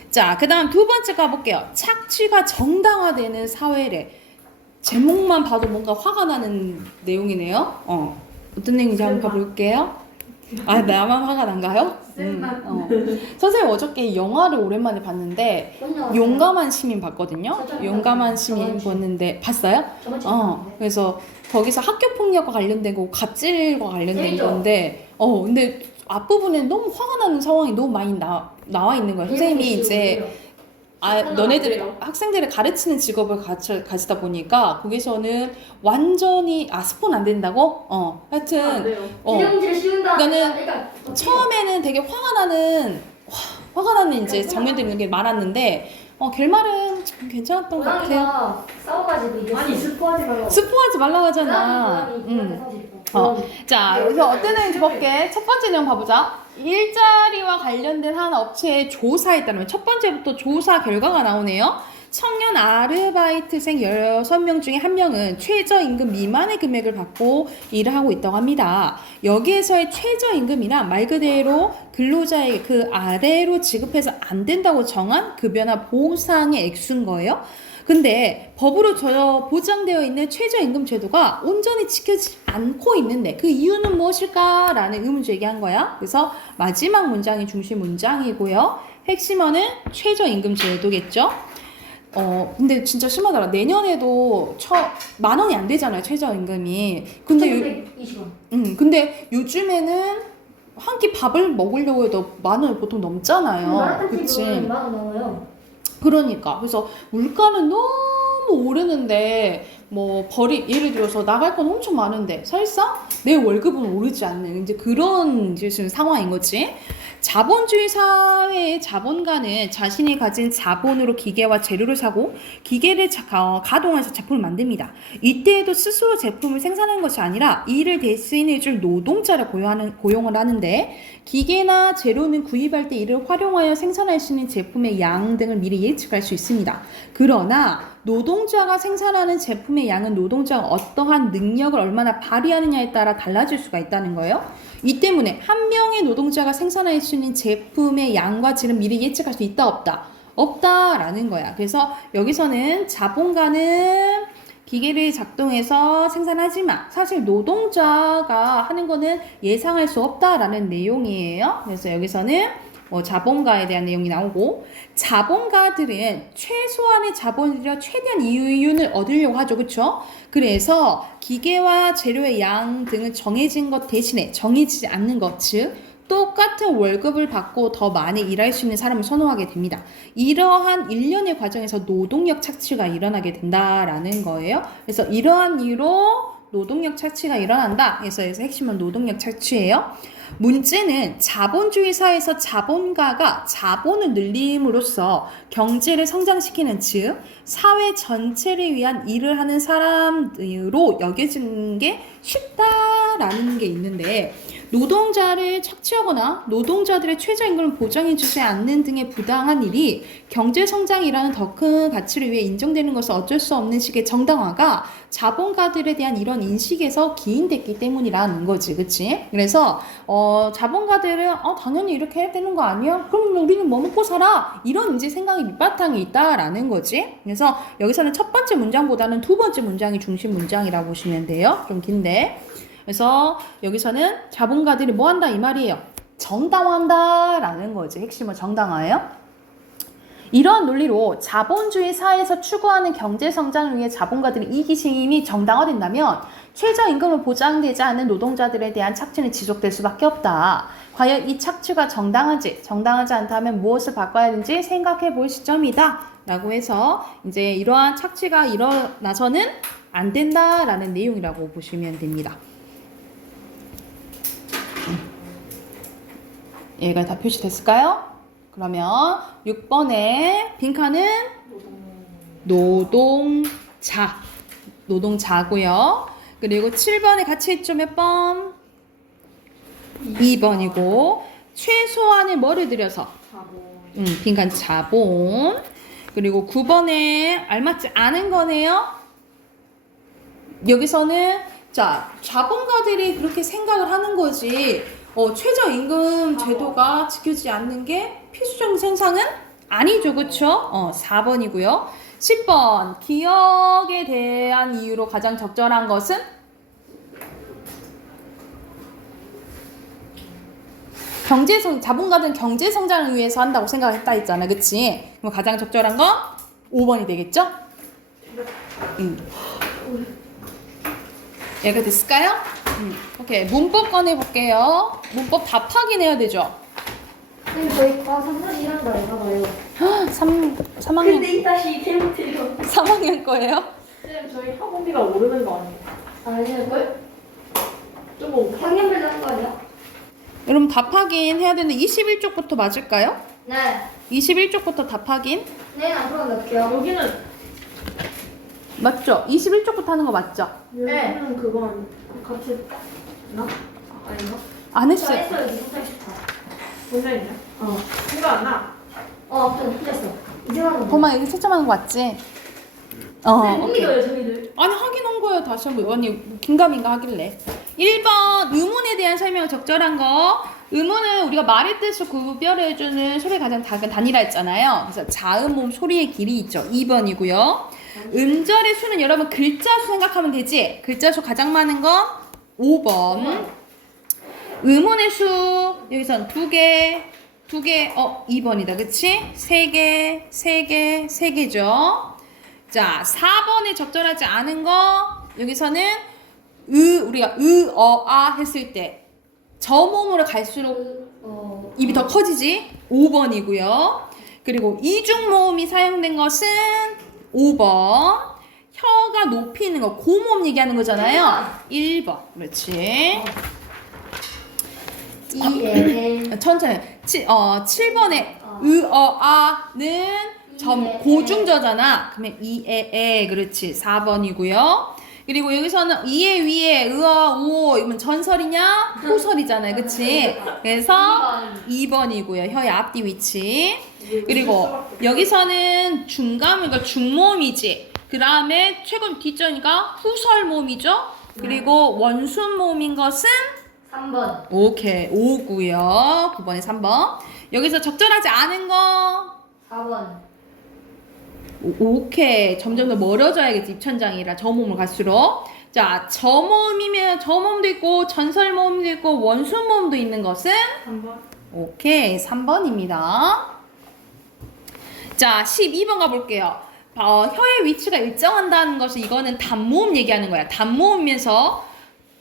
자, 그 다음 두 번째 가볼게요. 착취가 정당화되는 사회래. 제목만 봐도 뭔가 화가 나는 내용이네요. 어떤 내용인지 한번 가볼게요. 아, 나만 화가 난가요? 선생님 어저께 영화를 오랜만에 봤는데 용감한 시민 봤거든요. 용감한 시민 봤는데 봤어요? 그래서 거기서 학교 폭력과 관련된 거, 갑질과 관련된 재밌죠? 건데 근데 앞부분에 너무 화가 나는 상황이 너무 많이 나와 있는 거야. 선생님이 이제 너네들 학생들을 가르치는 직업을 가지다 보니까 거기서는 완전히 스폰 안 된다고? 하여튼 기름질 씌운다. 그러니까 처음에는 되게 화가 나는 이제 장면들이 있는 게 많았는데 결말은 참 괜찮았던 것 같아요. 고양이가 싸워가지고 이겼어. 아니 스포하지 말라고. 스포하지 말라고 하잖아. 자, 여기서 어떤 내용인지 볼게. 첫 번째 내용 봐보자. 일자리와 관련된 한 업체의 조사에 따르면 첫 번째부터 조사 결과가 나오네요. 청년 아르바이트생 16명 중에 1명은 최저임금 미만의 금액을 받고 일을 하고 있다고 합니다. 여기에서의 최저임금이란 말 그대로 근로자에게 그 아래로 지급해서 안 된다고 정한 급여나 보상의 액수인 거예요. 근데 법으로 보장되어 있는 최저임금 제도가 온전히 지켜지지 않고 있는데 그 이유는 무엇일까라는 의문 제기한 거야. 그래서 마지막 문장이 중심 문장이고요. 핵심어는 최저임금 제도겠죠. 근데 진짜 심하더라. 내년에도 10,000원이 안 되잖아요, 최저임금이. 근데 1,920원. 근데 요즘에는 한 끼 밥을 먹으려고 해도 10,000원 보통 넘잖아요. 그치? 10,000원 넘어요. 그러니까 그래서 물가는 너무 오르는데 예를 들어서 나갈 건 엄청 많은데 사실상 내 월급은 오르지 않는 이제 그런 지금 상황인 거지. 자본주의 사회의 자본가는 자신이 가진 자본으로 기계와 재료를 사고 기계를 가동해서 제품을 만듭니다. 이때에도 스스로 제품을 생산하는 것이 아니라 이를 대신해줄 노동자를 고용을 하는데 기계나 재료는 구입할 때 이를 활용하여 생산할 수 있는 제품의 양 등을 미리 예측할 수 있습니다. 그러나 노동자가 생산하는 제품의 양은 노동자가 어떠한 능력을 얼마나 발휘하느냐에 따라 달라질 수가 있다는 거예요. 이 때문에 한 명의 노동자가 생산할 수 있는 제품의 양과 질은 미리 예측할 수 있다 없다? 없다라는 거야. 그래서 여기서는 자본가는 기계를 작동해서 생산하지만 사실 노동자가 하는 거는 예상할 수 없다라는 내용이에요. 그래서 여기서는 자본가에 대한 내용이 나오고 자본가들은 최소한의 자본을 들여 최대한 이윤을 얻으려고 하죠. 그렇죠? 그래서 기계와 재료의 양 등은 정해진 것 대신에 정해지지 않는 것, 즉 똑같은 월급을 받고 더 많이 일할 수 있는 사람을 선호하게 됩니다. 이러한 일련의 과정에서 노동력 착취가 일어나게 된다라는 거예요. 그래서 이러한 이유로 노동력 착취가 일어난다. 그래서 핵심은 노동력 착취예요. 문제는 자본주의 사회에서 자본가가 자본을 늘림으로써 경제를 성장시키는 즉 사회 전체를 위한 일을 하는 사람으로 여겨지는 게 쉽다라는 게 있는데 노동자를 착취하거나 노동자들의 최저임금을 보장해주지 않는 등의 부당한 일이 경제성장이라는 더 큰 가치를 위해 인정되는 것은 어쩔 수 없는 식의 정당화가 자본가들에 대한 이런 인식에서 기인됐기 때문이라는 거지. 그치? 그래서 자본가들은 당연히 이렇게 해야 되는 거 아니야? 그럼 우리는 뭐 먹고 살아? 이런 이제 생각이 밑바탕이 있다라는 거지. 그래서 여기서는 첫 번째 문장보다는 두 번째 문장이 중심 문장이라고 보시면 돼요. 좀 긴데. 그래서 여기서는 자본가들이 뭐 한다 이 말이에요. 정당화한다라는 거지. 핵심은 정당화예요. 이러한 논리로 자본주의 사회에서 추구하는 경제성장을 위해 자본가들의 이기심이 정당화된다면 최저임금을 보장되지 않는 노동자들에 대한 착취는 지속될 수밖에 없다. 과연 이 착취가 정당하지 않다면 무엇을 바꿔야 하는지 생각해 볼 시점이다. 라고 해서 이제 이러한 착취가 일어나서는 안 된다라는 내용이라고 보시면 됩니다. 얘가 다 표시됐을까요? 그러면 6번에 빈칸은 노동자고요. 그리고 7번에 같이 했죠. 몇 번? 2번이고 최소한의 뭐를 들여서? 빈칸 자본. 그리고 9번에 알맞지 않은 거네요. 여기서는 자본가들이 그렇게 생각을 하는 거지 최저임금 제도가 지켜지지 않는 게 필수적인 생산은 아니죠. 그쵸? 4번이고요. 10번 기업에 대한 이유로 가장 적절한 것은? 자본가들은 경제성장을 위해서 한다고 생각했다 했잖아. 그치? 그럼 가장 적절한 건 5번이 되겠죠? 얘가 됐을까요? 오케이. 오케이. 문법 꺼내볼게요. 문법 답하긴 해야 되죠? 선생님 저희 과 3년 일한다 이거 봐요. 3학년, 근데 이 다시 잘못해요. 3학년 거예요? 쌤 저희 학원비가 오르는 거 아니에요? 아니을걸? 좀 학년별로 하는 거 아니야? 여러분 답하긴 해야 되는데 21쪽부터 맞을까요? 네. 21쪽부터 답하긴? 네, 안 그러면 어떡해요? 여기는 맞죠? 21쪽부터 하는 거 맞죠? 네. 여기는 그건 같이 나? 아닌가? 안 저 했어요. 했어요. 무슨 했어? 혼자 있냐? 어. 생각 안 나? 좀 틀렸어. 이상한 거. 도마 여기 채점하는 거 맞지? 어, 네, 못 오케이. 믿어요, 저희들. 아니 확인한 거예요. 다시 한번 언니 긴가민가 하길래 1번 의문에 대한 설명 적절한 거. 의문은 우리가 말의 뜻을 구별해주는 소리의 가장 작은 단위라 했잖아요. 그래서 자음, 모음, 소리의 길이 있죠. 2번이고요. 음절의 수는 여러분 글자 수 생각하면 되지. 글자 수 가장 많은 건 5번. 의문의 수 여기선 2개 2번이다. 그치? 3개 3개죠. 자, 4번에 적절하지 않은 거 여기서는 우리가 아 했을 때 저몸으로 갈수록 입이 더 커지지? 5번이고요. 그리고 이중모음이 사용된 것은 5번. 혀가 높이 있는 거 고모음 얘기하는 거잖아요. 1번. 그렇지. 천천히. 7번에 아는 고중저잖아. 그러면 이에 그렇지. 4번이고요. 그리고 여기서는 이에 위에 우어 이건 전설이냐 후설이잖아요. 그치? 그래서 2번이고요. 혀의 앞뒤 위치. 그리고 여기서는 중감이니까 중모음이지. 그 다음에 최근 뒷전이가 후설모음이죠. 그리고 원순모음인 것은 3번. 오케이 5고요. 9번에 3번. 여기서 적절하지 않은 거 4번. 오케이. 점점 더 멀어져야겠지. 입천장이라 저모음을 갈수록. 자, 저모음이면 저모음도 있고 전설모음도 있고 원순모음도 있는 것은 3번. 오케이. 3번입니다. 자, 12번 가볼게요. 혀의 위치가 일정한다는 것은 이거는 단모음 얘기하는 거야. 단모음이면서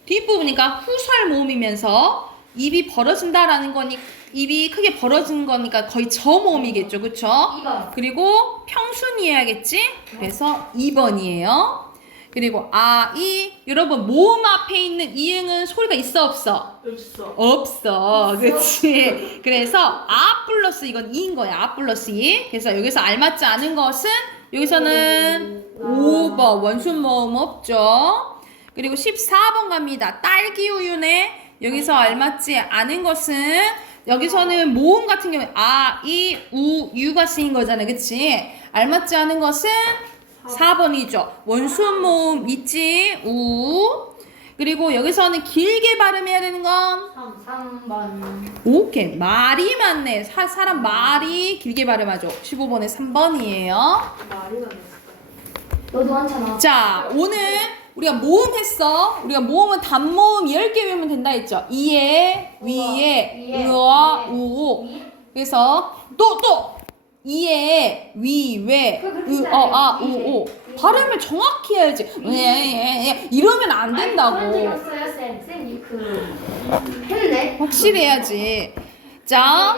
뒷부분이니까 후설모음이면서 입이 벌어진다라는 거니 입이 크게 벌어진 거니까 거의 저모음이겠죠. 그쵸? 2번. 그리고 평순이어야겠지? 그래서 2번이에요. 그리고 여러분 모음 앞에 있는 이응은 소리가 있어 없어? 없어. 없어. 그치? 그래서 플러스 이건 이인 거야. 플러스 이. 그래서 여기서 알맞지 않은 것은 여기서는 5번 원순 모음 없죠. 그리고 14번 갑니다. 딸기 우유네. 여기서 알맞지 않은 것은 여기서는 모음 같은 경우에 유가 쓰인 거잖아요. 그치? 알맞지 않은 것은 4번이죠. 원순 모음 있지? 그리고 여기서는 길게 발음해야 되는 건 3번. 오케이. 말이 많네. 사람 말이 길게 발음하죠. 15번에 3번이에요. 말이 많았어. 너도 한잖아. 자, 오늘 우리가 모음 했어. 우리가 모음은 단모음 10개 외우면 된다 했죠. 이에, 위에, 으와, 우. 그래서 또 이에, 위, 외, 우. 발음을 정확히 해야지. 이러면 안 된다고. 그런 적 없어요, 쌤. 쌤이 했네. 확실히 해야지. 자,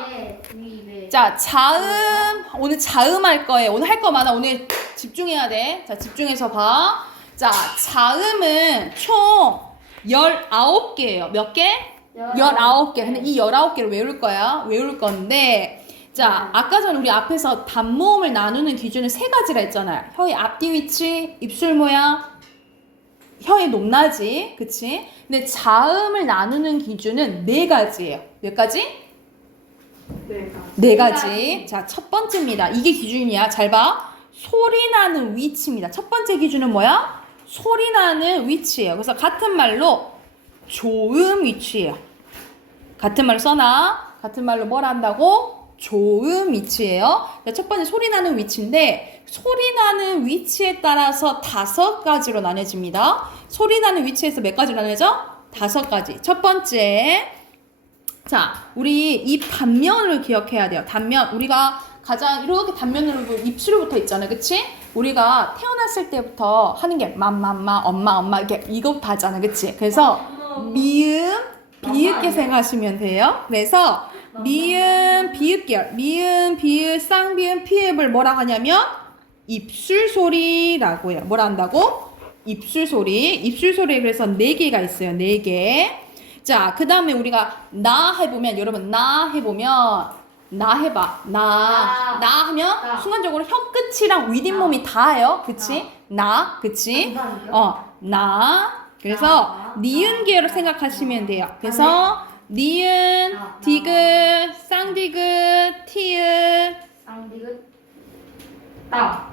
자음. 오늘 자음 할 거예요. 오늘 할 거 많아. 오늘 집중해야 돼. 자, 집중해서 봐. 자, 자음은 총 19개예요. 몇 개? 19개. 근데 이 19개를 외울 거야. 외울 건데, 자, 아까 전에 우리 앞에서 단모음을 나누는 기준은 3가지라 했잖아요. 혀의 앞뒤 위치, 입술 모양, 혀의 높낮이. 그치? 근데 자음을 나누는 기준은 4가지예요. 몇 가지? 네. 4가지. 자, 첫 번째입니다. 이게 기준이야. 잘 봐. 소리 나는 위치입니다. 첫 번째 기준은 뭐야? 소리 나는 위치예요. 그래서 같은 말로 조음 위치예요. 같은 말로 써놔. 같은 말로 뭘 한다고? 조음 위치예요. 첫 번째 소리 나는 위치인데 소리 나는 위치에 따라서 5가지로 나뉘어집니다. 소리 나는 위치에서 몇 가지로 나뉘어져? 5가지. 첫 번째, 자, 우리 입 단면을 기억해야 돼요. 단면. 우리가 가장 이렇게 단면으로 입술이 붙어 있잖아요. 그치? 우리가 태어났을 때부터 하는 게 맘, 엄마 이렇게 이거부터 하잖아. 그치? 그래서 미음, 비읍게 아니야? 생각하시면 돼요. 그래서 미음, 비읍계열, 미음, 비읍, 쌍비음, 피읍을 뭐라 하냐면 입술 소리라고 해요. 뭐라 한다고? 입술 소리. 입술 소리 그래서 4개가 있어요. 4개. 자, 그 다음에 우리가 나 해보면 여러분 나 해보면 나 해봐. 나 하면 나. 순간적으로 혀 끝이랑 윗잇몸이 닿아요. 그치? 나. 그치? 나. 그래서 나. 니은 계열을 생각하시면 돼요. 그래서 니은, 나. 디귿, 쌍디귿, 티읕, 쌍디귿 따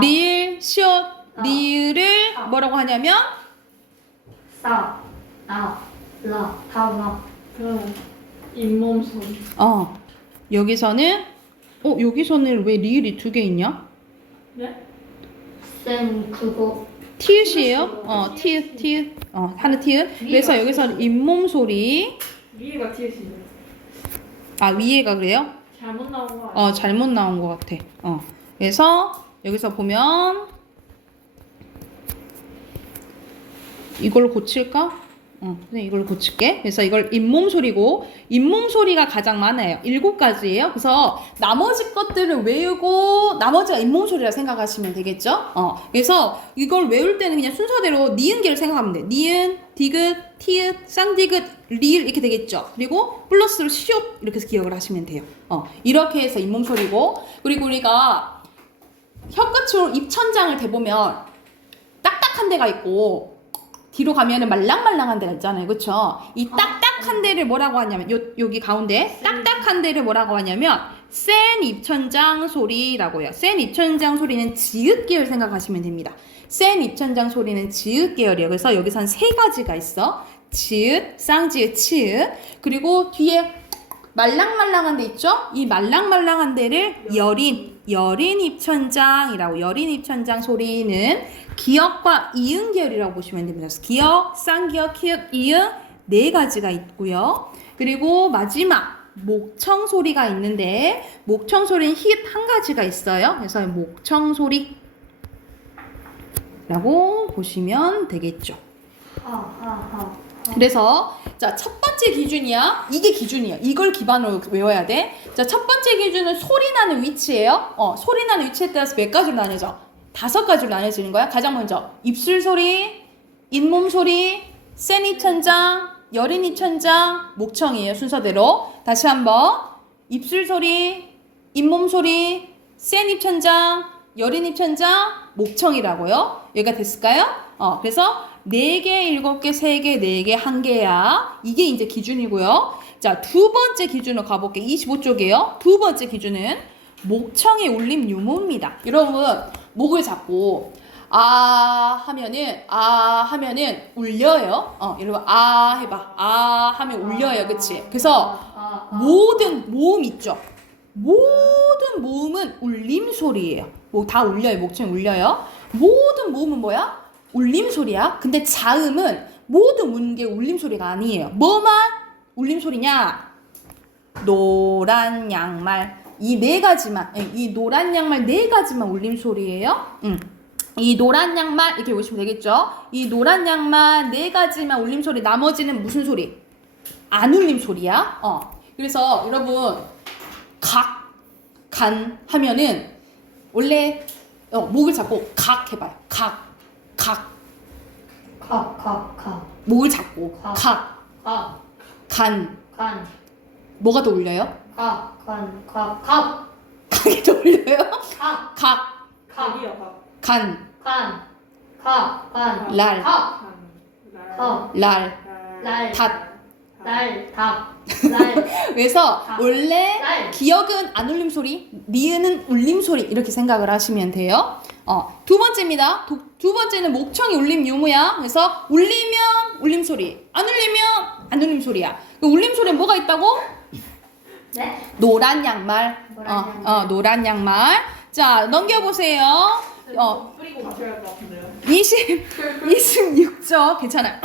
리을, 시옷, 리을을 나. 뭐라고 하냐면 싸, 나, 라, 다나. 그럼 잇몸 소리. 여기서는 여기서는 왜 리을이 2개 있냐? 네? 쌤 그거 티읕이에요. 티읕. 하는 티읕. 그래서 여기서는 잇몸 소리. 위에가 티읕이네. 위에가 그래요? 잘못 나온 거 아니야? 잘못 나온 것 같아. 그래서 여기서 보면 이걸로 고칠까? 선생님 이걸로 고칠게. 그래서 이걸 잇몸 소리고 잇몸 소리가 가장 많아요. 7가지예요. 그래서 나머지 것들을 외우고 나머지가 잇몸 소리라 생각하시면 되겠죠? 그래서 이걸 외울 때는 그냥 순서대로 니은계를 생각하면 돼. 니은, 디귿, 티읕, 쌍디귿, 리을 이렇게 되겠죠? 그리고 플러스로 시옷 이렇게 해서 기억을 하시면 돼요. 이렇게 해서 잇몸 소리고 그리고 우리가 혀끝으로 입천장을 대보면 딱딱한 데가 있고 뒤로 가면은 말랑말랑한 데가 있잖아요. 그쵸? 이 딱딱한 데를 뭐라고 하냐면 여기 가운데 딱딱한 데를 뭐라고 하냐면 센 입천장 소리라고 해요. 센 입천장 소리는 지읒 계열 생각하시면 됩니다. 센 입천장 소리는 지읒 계열이에요. 그래서 여기서 한 3가지가 있어. 지읒, 쌍지읒, 치읒. 그리고 뒤에 말랑말랑한 데 있죠? 이 말랑말랑한 데를 여린 입천장이라고. 여린 입천장 소리는 기역과 이응 계열이라고 보시면 됩니다. 그래서 기역, 쌍기역, 키읔, 이응 4가지가 있고요. 그리고 마지막 목청 소리가 있는데 목청 소리는 히읗 1가지가 있어요. 그래서 목청 소리라고 보시면 되겠죠. 그래서 자, 첫 번째 기준이야. 이게 기준이야. 이걸 기반으로 외워야 돼. 자, 첫 번째 기준은 소리 나는 위치예요. 소리 나는 위치에 따라서 몇 가지로 나뉘어져? 5가지로 나뉘어지는 거야. 가장 먼저 입술 소리, 잇몸 소리, 센 입천장, 여린 입천장, 목청이에요. 순서대로. 다시 한번 입술 소리, 잇몸 소리, 센 입천장, 여린 입천장, 목청이라고요. 여기가 됐을까요? 그래서 4개, 7개, 3개, 4개, 1개야. 이게 이제 기준이고요. 자, 두 번째 기준으로 가볼게요. 25쪽이에요. 두 번째 기준은 목청의 울림 유무입니다. 여러분, 목을 잡고 하면은 울려요. 여러분 해봐. 하면 울려요. 그치? 그래서 모든 모음 있죠? 모든 모음은 울림 소리예요. 다 울려요. 목청이 울려요. 모든 모음은 뭐야? 울림 소리야. 근데 자음은 모든 우는 게 울림 소리가 아니에요. 뭐만 울림 소리냐? 노란 양말. 이 4가지만, 이 노란 양말 4가지만 울림 소리예요. 이 노란 양말 이렇게 보시면 되겠죠? 이 노란 양말 4가지만 울림 소리. 나머지는 무슨 소리? 안 울림 소리야. 그래서 여러분 간 하면은 원래 목을 잡고 각 해봐요. 각. 목을 잡고 간. 뭐가 더 울려요? 각이 더 울려요? 각이요, 간. 각. 랄. 달. 그래서 원래 기역은 안 울림 소리, 니은은 울림 소리 이렇게 생각을 하시면 돼요. 두 번째입니다. 두 번째는 목청이 울림 유무야. 그래서 울리면 울림 소리, 안 울리면 안 울림 소리야. 그 울림 소리는 뭐가 있다고? 네? 노란 양말. 노란 양말. 자, 넘겨보세요. 뿌리고 가셔야 할 것 같은데요. 26쪽 괜찮아요.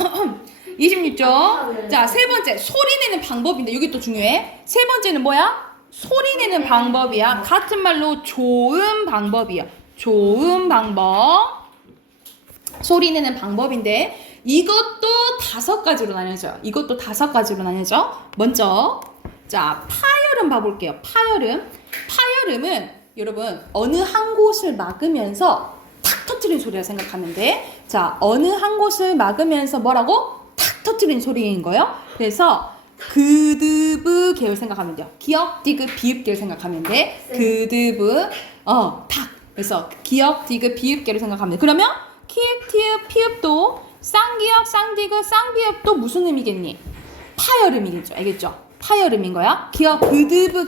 26쪽. 자, 세 번째 소리 내는 방법인데 여기 또 중요해. 세 번째는 뭐야? 소리 내는 방법이야. 같은 말로 조음 방법이야. 조음 방법. 소리 내는 방법인데 이것도 5가지로 나뉘어져요. 이것도 5가지로 나뉘어져. 먼저 자, 파열음 봐볼게요. 파열음은 여러분 어느 한 곳을 막으면서 탁 터뜨린 소리라 생각하면 돼. 자, 어느 한 곳을 막으면서 뭐라고? 탁 터뜨린 소리인 거예요. 그래서 그드브 계열 생각하면 돼요. 기역, 디귿, 비읍 계열 생각하면 돼. 그드브, 탁. 그래서 기역, 디귿, 비읍 계열 생각하면 돼. 그러면 키읔, 티읕, 피읍도 쌍기역, 쌍디귿, 쌍비읍도 무슨 음이겠니? 파열음이겠죠. 알겠죠? 파열음인 거야. 기역, 그드브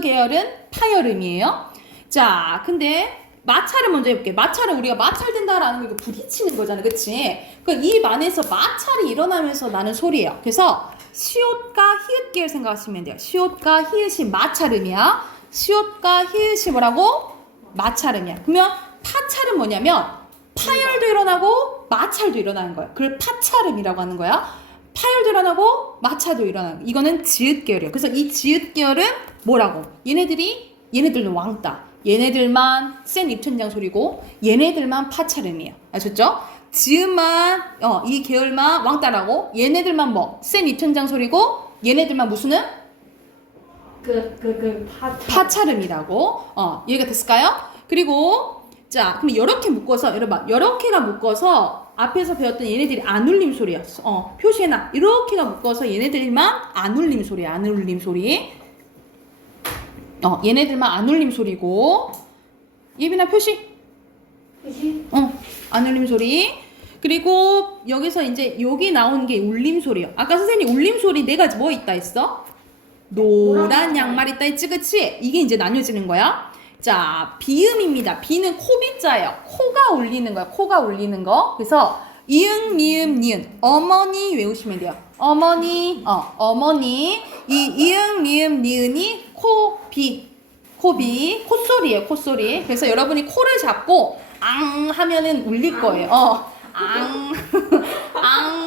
계열은 파열음이에요. 자, 근데 마찰을 먼저 해볼게. 마찰은 우리가 마찰된다라는 거 부딪히는 거잖아, 그치? 그러니까 이 만에서 마찰이 일어나면서 나는 소리예요. 그래서 시옷과 히읗 계열 생각하시면 돼요. 시옷과 히읗이 마찰음이야. 시옷과 히읗이 뭐라고? 마찰음이야. 그러면 파찰은 뭐냐면 파열도 일어나고 마찰도 일어나는 거야. 그걸 파찰음이라고 하는 거야. 파열도 일어나고 마찰도 일어나는 거야. 이거는 지읒 계열이에요. 그래서 이 지읒 계열은 뭐라고? 얘네들은 왕따. 얘네들만 센 입천장 소리고 얘네들만 파찰음이에요. 아셨죠? 지읒만 이 계열만 왕따라고 얘네들만 뭐 센 입천장 소리고 얘네들만 무슨 음? 파찰음이라고 이해가 됐을까요? 그리고 자 그럼 이렇게 묶어서 여러분 이렇게가 묶어서 앞에서 배웠던 얘네들이 안 울림 소리야. 표시해놔. 이렇게가 묶어서 얘네들만 안 울림 소리야. 안 울림 소리. 얘네들만 안 울림 소리고 예빈아 표시. 안 울림 소리. 그리고 여기서 이제 여기 나온 게 울림 소리요. 아까 선생님 울림 소리 내가 뭐 있다 했어? 노란 양말 있다 했지, 그치? 이게 이제 나뉘어지는 거야. 자, 비음입니다. 비는 코비자예요. 코가 울리는 거야. 코가 울리는 거. 그래서 이응, 미음, 니은. 어머니 외우시면 돼요. 어머니, 어머니. 이 이응, 미음, 니은이 코비. 콧소리예요, 콧소리. 그래서 여러분이 코를 잡고 앙 하면은 울릴 거예요. 앙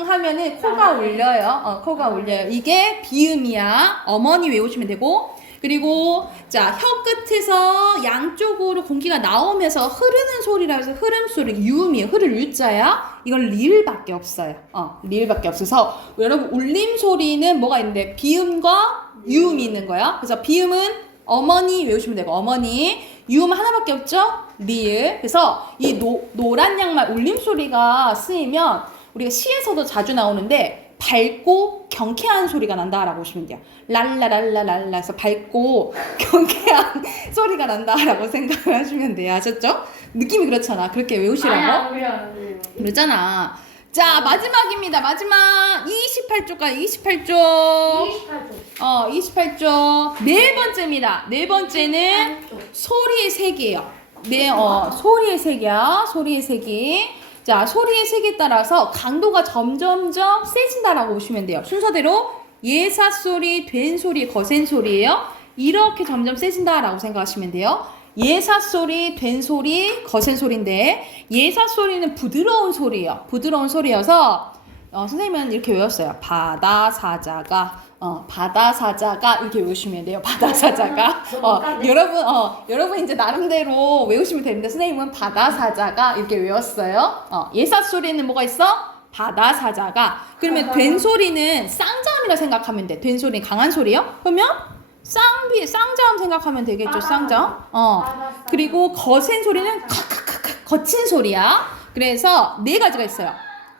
하면은 코가 울려요. 코가 울려요. 이게 비음이야. 어머니 외우시면 되고. 그리고 자, 혀 끝에서 양쪽으로 공기가 나오면서 흐르는 소리라 해서 흐름 소리, 유음이에요. 흐를 유자야. 이건 리을밖에 없어요. 리을밖에 없어서 여러분 울림 소리는 뭐가 있는데 비음과 유음이 있는 거야. 그래서 비음은 어머니 외우시면 되고 어머니. 유음 하나밖에 없죠? 리을. 그래서 이 노란 양말 울림 소리가 쓰이면 우리가 시에서도 자주 나오는데 밝고 경쾌한 소리가 난다라고 보시면 돼요. 랄라랄라랄라 해서 밝고 경쾌한 소리가 난다라고 생각을 하시면 돼요. 아셨죠? 느낌이 그렇잖아. 그렇게 외우시라고. 그러잖아. 자, 마지막입니다. 마지막 28조까지 28조. 28조. 네 번째입니다. 네 번째는 소리의 세기예요. 소리의 세기야. 소리의 세기. 자, 소리의 세기에 따라서 강도가 점점점 세진다라고 보시면 돼요. 순서대로 예사소리, 된소리, 거센소리예요. 이렇게 점점 세진다라고 생각하시면 돼요. 예사소리, 된소리, 거센소리인데 예사소리는 부드러운 소리예요. 부드러운 소리여서 선생님은 이렇게 외웠어요. 바다사자가 바다사자가 이렇게 외우시면 돼요. 바다사자가 여러분 이제 나름대로 외우시면 되는데 선생님은 바다사자가 이렇게 외웠어요. 예사소리는 뭐가 있어? 바다사자가. 그러면 된소리는 쌍자음이라 생각하면 돼. 된소리는 강한 소리요? 그러면 쌍자음 생각하면 되겠죠. 쌍자음. 그리고 거센 소리는 거친 소리야. 그래서 네 가지가 있어요.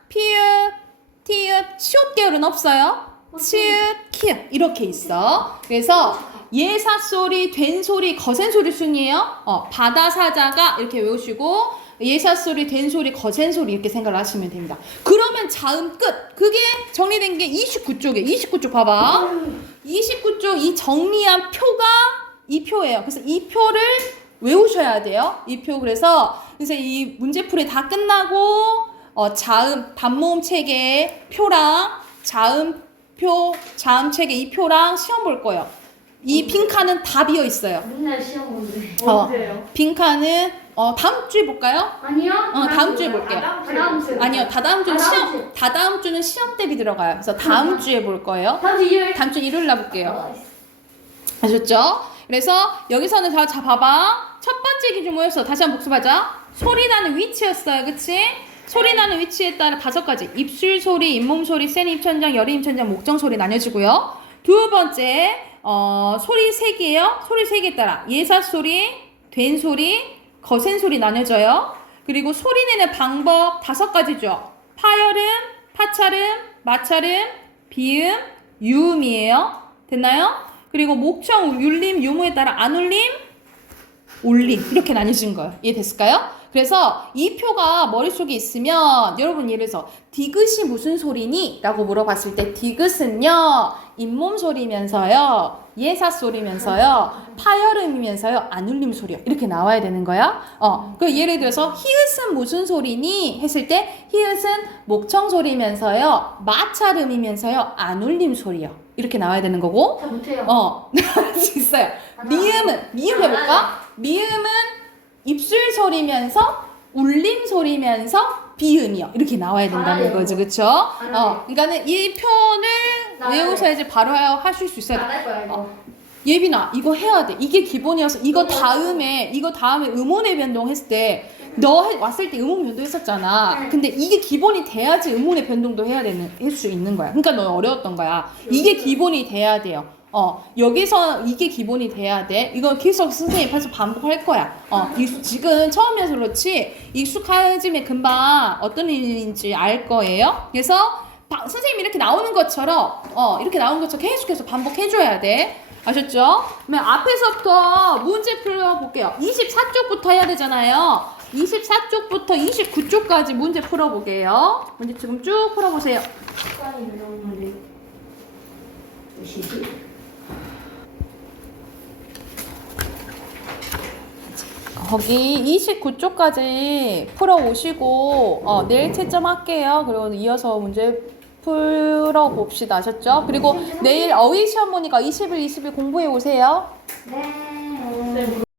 피읍, 티읕, 시옷 계열은 없어요. 치읓, 키읔 이렇게 있어. 그래서 예사소리, 된소리, 거센소리 순이에요. 바다사자가 이렇게 외우시고 예사소리, 된소리, 거센소리 이렇게 생각을 하시면 됩니다. 그러면 자음 끝. 그게 정리된 게 29쪽이에요. 29쪽 봐봐. 29쪽 이 정리한 표가 이 표예요. 그래서 이 표를 외우셔야 돼요. 이 표. 그래서 이 문제풀이 다 끝나고 자음, 단모음 체계 표랑 자음 체계 이 표랑 시험 볼 거예요. 이 빈칸은 다 비어 있어요. 맨날 시험 보는데. 언제요? 빈칸은 다음 주에 볼까요? 아니요. 다음 주에 볼게요. 다음 주. 아니요, 다다음 주는 시험 대비 들어가요. 그래서 다음 주에 볼 거예요. 다음 주 일요일. 다음 주 일요일 날 볼게요. 아셨죠? 그래서 여기서는 자 봐봐. 첫 번째 기준 뭐였어? 다시 한번 복습하자. 소리 나는 위치였어요. 그치? 소리 나는 위치에 따라 5가지. 입술 소리, 잇몸 소리, 센 입천장, 열이 입천장, 목정 소리 나뉘어지고요. 두 번째, 소리 3개예요. 소리 3개에 따라 예사 소리, 된 소리, 거센 소리 나뉘어져요. 그리고 소리 내는 방법 5가지죠. 파열음, 파찰음, 마찰음, 비음, 유음이에요. 됐나요? 그리고 목청, 율림, 유무에 따라 안울림, 올림 이렇게 나뉘어진 거예요. 이해됐을까요? 그래서 이 표가 머릿속에 있으면 여러분 예를 들어서 디귿이 무슨 소리니? 라고 물어봤을 때 디귿은요 잇몸 소리면서요 예사 소리면서요 파열음이면서요 안울림 소리요 이렇게 나와야 되는 거야. 그 예를 들어서 히읗은 무슨 소리니? 했을 때 히읗은 목청 소리면서요 마찰음이면서요 안울림 소리요 이렇게 나와야 되는 거고. 잘 못해요. 할 수 있어요. 미음 해볼까? 미음은 입술 소리면서 울림 소리면서 비음이요. 이렇게 나와야 된다는 알아요. 거죠. 그쵸? 알아요. 그러니까는 이 표를 알아요. 외우셔야지 바로 하실 수 있어요. 안할 거야 이거. 예빈아, 이거 해야 돼. 이게 기본이어서 이거 다음에 음운의 변동 했을 때 너 왔을 때 음운 변동 했었잖아. 네. 근데 이게 기본이 돼야지 음운의 변동도 할 수 있는 거야. 그러니까 너 어려웠던 거야. 이게 기본이 돼야 돼요. 여기서 이게 기본이 돼야 돼. 이거 계속 선생님 계속 반복할 거야. 지금 처음이어서 그렇지 익숙해지면 금방 어떤 일인지 알 거예요. 그래서 선생님이 이렇게 나오는 것처럼 계속해서 반복해줘야 돼. 아셨죠? 그러면 앞에서부터 문제 풀어볼게요. 24쪽부터 해야 되잖아요. 24쪽부터 29쪽까지 문제 풀어볼게요. 문제 지금 쭉 풀어보세요. 시간이 늘어나는데. 거기 29쪽까지 풀어오시고 내일 채점할게요. 그리고 이어서 문제 풀어봅시다. 아셨죠? 그리고 내일 어휘 시험 보니까 20일, 20일 공부해 오세요. 네. 네,